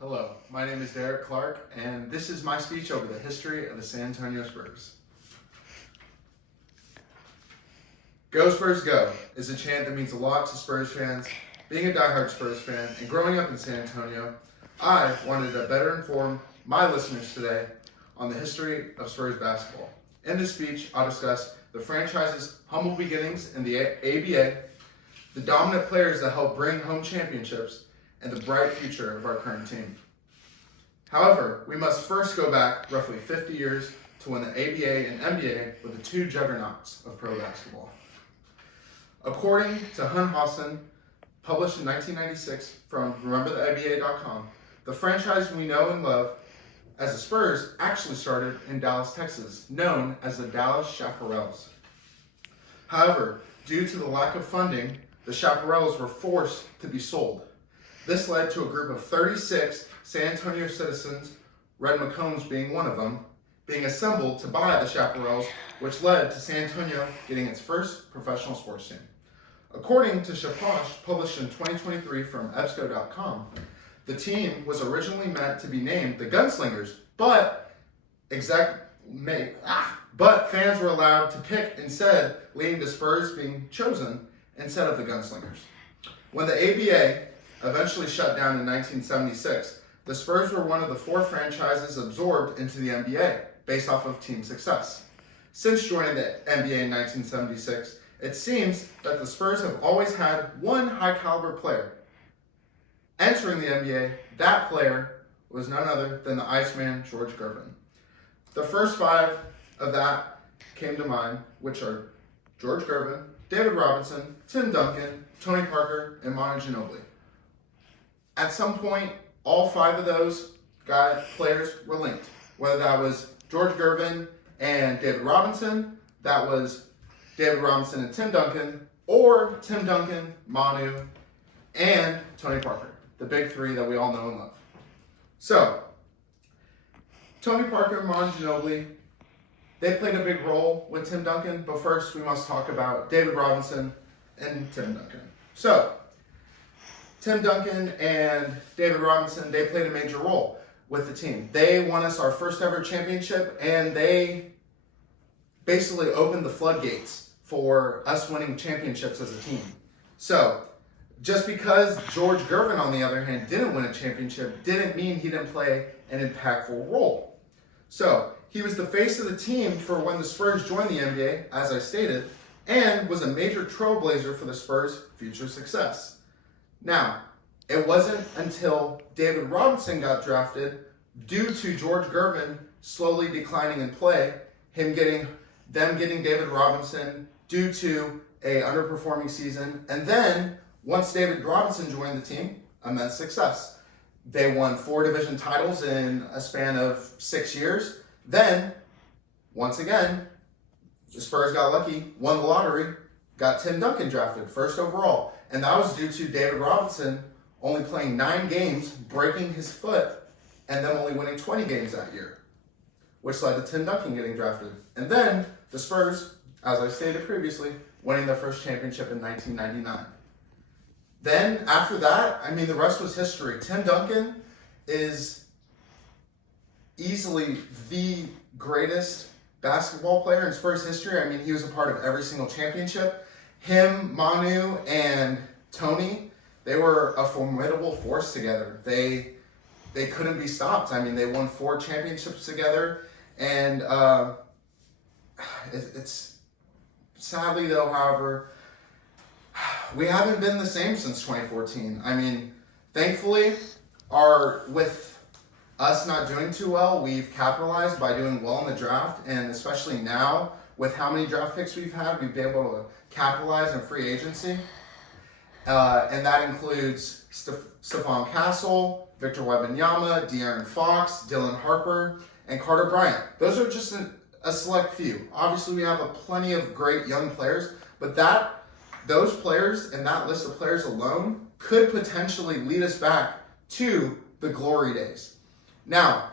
Hello, my name is Derek Clark, and this is my speech over the history of the San Antonio Spurs. Go Spurs Go is a chant that means a lot to Spurs fans. Being a diehard Spurs fan and growing up in San Antonio, I wanted to better inform my listeners today on the history of Spurs basketball. In this speech, I'll discuss the franchise's humble beginnings in the ABA, the dominant players that helped bring home championships, and the bright future of our current team. However, we must first go back roughly 50 years to when the ABA and NBA were the two juggernauts of pro basketball. According to Hun Hassan, published in 1996 from RememberTheABA.com, the franchise we know and love as the Spurs actually started in Dallas, Texas, known as the Dallas Chaparrals. However, due to the lack of funding, the Chaparrals were forced to be sold. This led to a group of 36 San Antonio citizens, Red McCombs being one of them, being assembled to buy the Chaparrals, which led to San Antonio getting its first professional sports team. According to Shaposh, published in 2023 from EBSCO.com, the team was originally meant to be named the Gunslingers, but fans were allowed to pick instead, leading to Spurs being chosen instead of the Gunslingers. When the ABA eventually shut down in 1976, the Spurs were one of the 4 franchises absorbed into the NBA based off of team success. Since joining the NBA in 1976, it seems that the Spurs have always had one high-caliber player. Entering the NBA, that player was none other than the Iceman, George Gervin. The first 5 of that came to mind, which are George Gervin, David Robinson, Tim Duncan, Tony Parker, and Manu Ginobili. At some point, all 5 of those players were linked. Whether that was George Gervin and David Robinson, that was David Robinson and Tim Duncan, or Tim Duncan, Manu, and Tony Parker, the big 3 that we all know and love. So, Tony Parker and Manu Ginobili, they played a big role with Tim Duncan, but first we must talk about David Robinson and Tim Duncan. So, Tim Duncan and David Robinson, they played a major role with the team. They won us our first ever championship, and they basically opened the floodgates for us winning championships as a team. So, just because George Gervin, on the other hand, didn't win a championship, didn't mean he didn't play an impactful role. So, he was the face of the team for when the Spurs joined the NBA, as I stated, and was a major trailblazer for the Spurs' future success. Now, it wasn't until David Robinson got drafted, due to George Gervin slowly declining in play, them getting David Robinson due to a underperforming season, and then once David Robinson joined the team, immense success. They won 4 division titles in a span of 6 years. Then, once again, the Spurs got lucky, won the lottery, got Tim Duncan drafted, first overall. And that was due to David Robinson only playing 9 games, breaking his foot, and then only winning 20 games that year, which led to Tim Duncan getting drafted. And then the Spurs, as I stated previously, winning their first championship in 1999. Then, after that, the rest was history. Tim Duncan is easily the greatest basketball player in Spurs history. He was a part of every single championship. Him, Manu, and Tony, they were a formidable force together. They couldn't be stopped. They won 4 championships together, and it's sadly though, however, we haven't been the same since 2014. Thankfully, with us not doing too well, we've capitalized by doing well in the draft, and especially now, with how many draft picks we've had, we've been able to capitalize in free agency. And that includes Stephon Castle, Victor Wembanyama, De'Aaron Fox, Dylan Harper, and Carter Bryant. Those are just a select few. Obviously, we have plenty of great young players, but those players and that list of players alone could potentially lead us back to the glory days. Now,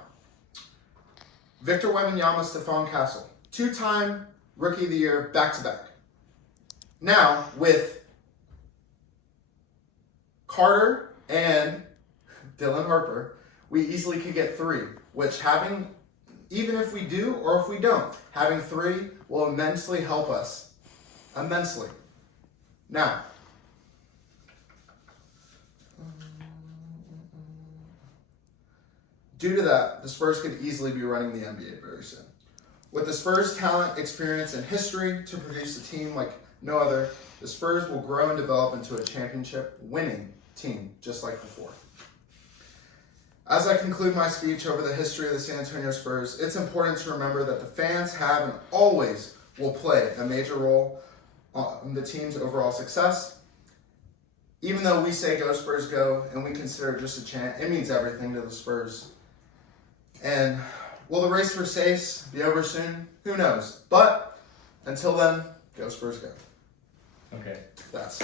Victor Wembanyama, Stephon Castle, 2-time Rookie of the Year, back-to-back. Now, with Carter and Dylan Harper, we easily could get 3, which even if we do or if we don't, having 3 will immensely help us. Immensely. Now, due to that, the Spurs could easily be running the NBA very soon. With the Spurs' talent, experience, and history to produce a team like no other, the Spurs will grow and develop into a championship-winning team, just like before. As I conclude my speech over the history of the San Antonio Spurs, it's important to remember that the fans have and always will play a major role in the team's overall success. Even though we say "Go Spurs Go" and we consider it just a chant, it means everything to the Spurs. And will the race for safes be over soon? Who knows? But until then, go Spurs go. Okay. That's